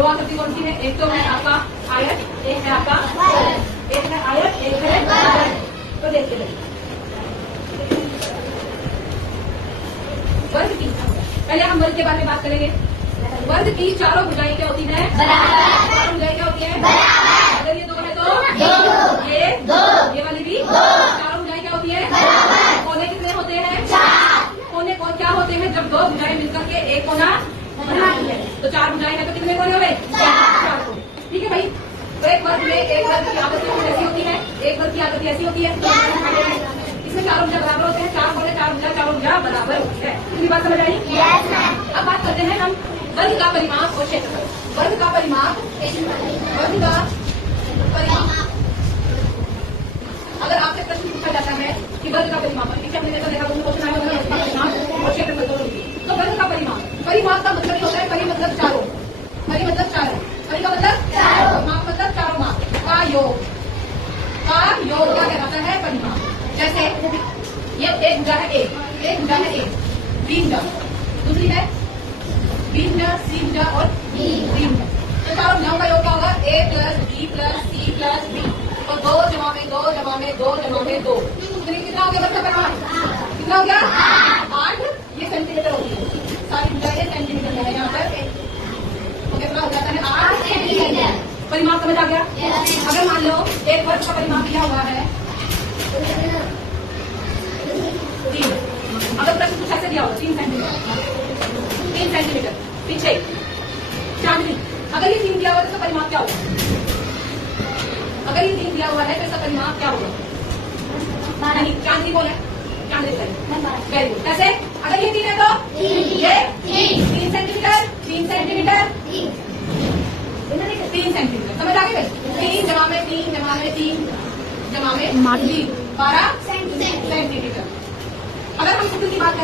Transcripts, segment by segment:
दो आकृति कौन सी है? एक तो है आपका आयत, एक है आपका एक है आयत, एक है तो देखिए वर्ग की, पहले हम वर्ग के बारे में बात करेंगे। वर्ग की चारों भुजाएं क्या होती है? चारों भुजाएं क्या होती है? अगर ये दो है तो ये वाली भी चारों भुजाएं क्या होती है? कोने कितने होते हैं? कोने को क्या होते हैं? जब दो भुजाएं मिलकर के एक कोना बनाती है तो चार भुजाएं हैं तो कितने कोने हो गए? चार कोने। ठीक है भाई। तो एक वर्ग में एक वर्ग की आकृति ऐसी होती है, एक वर्ग की आकृति ऐसी होती है, इसमें चारों भुजा बराबर होते हैं। चार कोने चारों भुजा बराबर होती है। इतनी बात समझ आई? अब बात करते हैं हम वर्ग का परिमाप और क्षेत्रफल। वर्ग का परिमाप, वर्ग का परिमाप। अगर आपसे प्रश्न पूछा जाता है कि वर्ग का परिमाप, ठीक है, हमने जैसा देखा क्वेश्चन आया वर्ग का परिमाप और क्षेत्रफल दोनों, तो वर्ग का परिमाप, परिमाप का मतलब होता है परि मतलब चारों, परि मतलब चारों, परि का मतलब चारों, माप मतलब चारों माप का योग क्या कहलाता है? परिमाप। जैसे ये एक भुजा है, एक भुजा है, एक बी भुजा, दूसरी है बी भुजा, सी भुजा और डी भुजा। तो चारों भुजाओं का योग क्या होगा? A plus b plus c plus b. तो 2 जमा में 2 जमा में 2 जमा में 2, कितना हो गया बच्चा परिमाप? कितना हो गया? 8 ये सेंटीमीटर होगी, सारी भुजाएं सेंटीमीटर में है। यहाँ पर कितना हो जाता है? 8 सेंटीमीटर। परिमाप समझ आ गया? अगर मान लो एक वर्ग का परिमाप दिया हुआ है 3, अगर प्रश्न पूछा से दिया होगा 3 सेंटीमीटर पीछे चांदनी, अगर ये 3 दिया हुआ तो इसका परिमाप क्या होगा? अगर ये 3 दिया हुआ है तो इसका परिमाप क्या होगा? नहीं, चांदनी बोले, चांदनी सही, वेरी गुड। कैसे? अगर ये 3 है तो ये 3 सेंटीमीटर 3 सेंटीमीटर 3 सेंटीमीटर। समझ आ गई भाई? 3 जमा में 3 जमा में 3 जमा में 12 सेंटीमीटर। अगर हम सूत्र की बात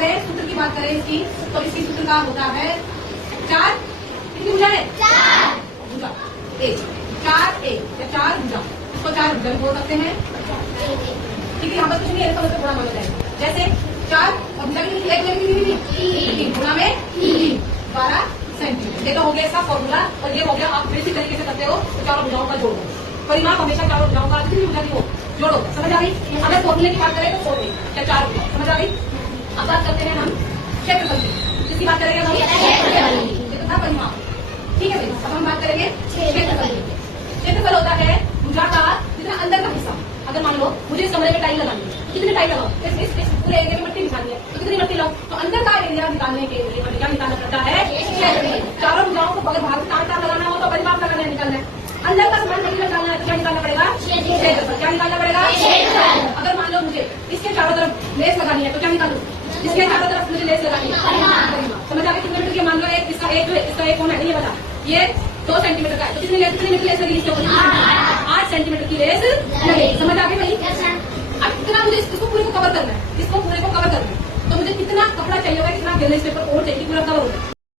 करें इसकी, तो इसकी सूत्र का होता है 4, कितनी भुजा है? 4 भुजा, 1 4 1 या 4 भुजा, इसको 4 भुजा बोल सकते हैं। ठीक है, यहाँ पर कुछ नहीं है, इसका मतलब थोड़ा माना जाएगा। जैसे 4 और भुजा की एक गुणा में 12 सेंटीमीटर। ये तो हो गया इसका फॉर्मूला, और ये हो गया आप बेसिक तरीके से करते हो तो चारों भुजाओं का जोड़ो। परिमाप हमेशा चारों भुजाओं का कितनी भुजा की हो जोड़ो। समझ आ गई? अगर फॉर्मूले की बात करें तो 4 या 4 भुजा। समझ आ गई? अब बात करते हैं हम क्षेत्रफल की। किसकी बात करेंगे हम? क्षेत्रफल परिमाप। ठीक है भाई, अब हम बात करेंगे क्षेत्रफल। क्षेत्रफल होता है भुजा का जितना अंदर का हिस्सा। अगर मान लो मुझे इस कमरे में टाइल लगानी है, कितनी टाइल लगाओ? इस पूरे एरिया में मिट्टी बिछानी है तो कितनी मिट्टी लगाओ? तो अंदर का एरिया निकालने के लिए हमें क्या निकालना पड़ता है? क्षेत्रफल। चारों भुजाओं को अगर बाहर तार लगाना हो तो परिमाप लगाना निकालना है। अंदर का सामान नहीं निकालना है तो क्या निकालना पड़ेगा? क्षेत्रफल। क्या निकालना पड़ेगा? अगर मान लो मुझे इसके चारों तरफ लेस लगानी है तो क्या निकालू? इसके चारों तरफ मुझे लेस लगानी है। समझ आ गई? कितने मीटर की? मान लो इसका एक कौन है, ये बता, ये 2 सेंटीमीटर का है तो कितनी मीटर लेस लगी इसके ऊपर? 8 सेंटीमीटर की लेस लगी। समझ आ गई भाई? अब कितना मुझे इसको पूरे को कवर करना है, इसको पूरे को कवर करना है तो मुझे कितना कपड़ा चाहिए होगा, कितना न्यूज़पेपर और चाहिए पूरा कवर होगा?